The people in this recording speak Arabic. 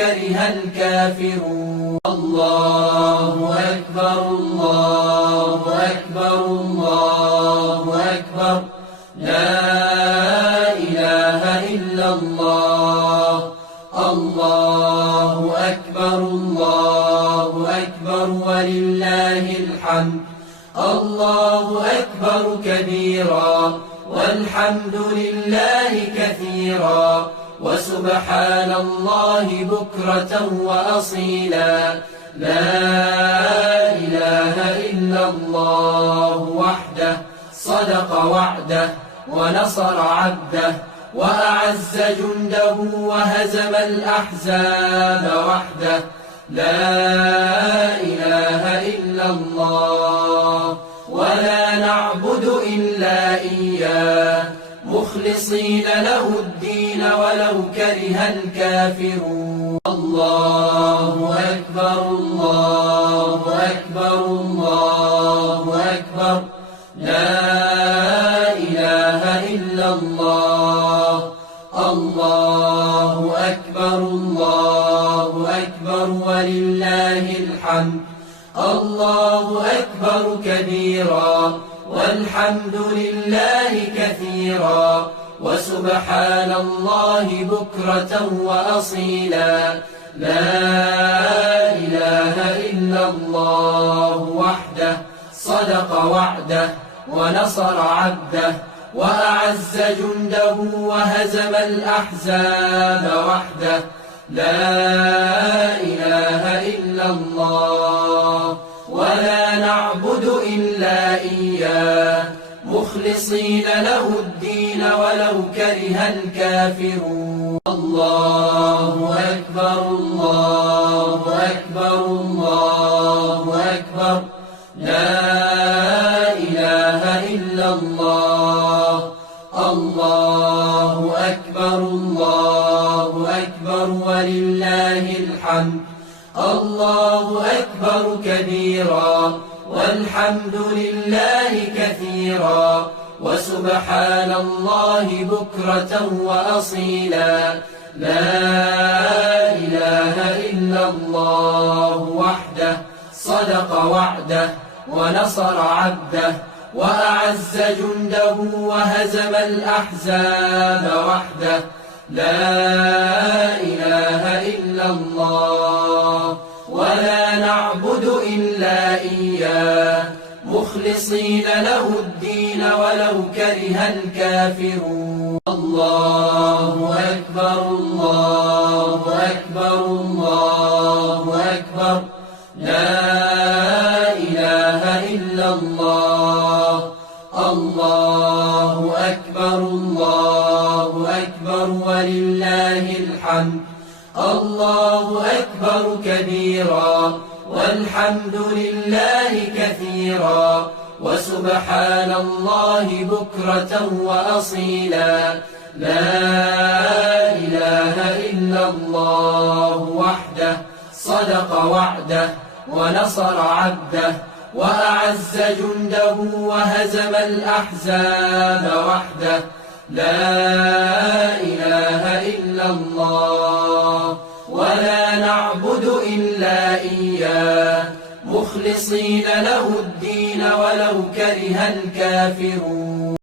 كره الكافرون. الله أكبر الله أكبر الله أكبر لا إله إلا الله. الله أكبر الله أكبر ولله الحمد. الله أكبر كبيرا والحمد لله كثيرا وسبحان الله بكرة وأصيلا. لا إله إلا الله وحده صدق وعده ونصر عبده وأعز جنده وهزم الأحزاب وحده. لا إله إلا الله ولا نعبد إلا إياه مخلصين له الدين ولو كره الكافرون. الله أكبر الله أكبر الله أكبر لا إله إلا الله. الله أكبر الله أكبر ولله الحمد. الله أكبر كبيرا والحمد لله كثيرا وسبحان الله بكرة وأصيلا. لا إله إلا الله وحده صدق وعده ونصر عبده وأعز جنده وهزم الأحزاب وحده. لا إله إلا الله ولا نعبد إلا إياه مخلصين له الدين ولو كره الكافرون. الله أكبر الله أكبر الله أكبر لا إله إلا الله. الله أكبر الله أكبر ولله الحمد. الله أكبر كبيرا والحمد لله كثيرا وسبحان الله بكرة وأصيلا. لا إله إلا الله وحده صدق وعده ونصر عبده وأعز جنده وهزم الأحزاب وحده. لا إله إلا الله ولا نعبد إلا إياه مخلصين له الدين ولو كره الكافرون. الله أكبر الله أكبر الله أكبر لا إله إلا الله. الله أكبر الله أكبر ولله الحمد. الله أكبر كبيرا والحمد لله كثيرا وسبحان الله بكرة وأصيلا. لا إله إلا الله وحده صدق وعده ونصر عبده وأعز جنده وهزم الأحزاب وحده. لا إله إلا الله ولا نعبد إلا إياه مخلصين له الدين ولو كره الكافرون.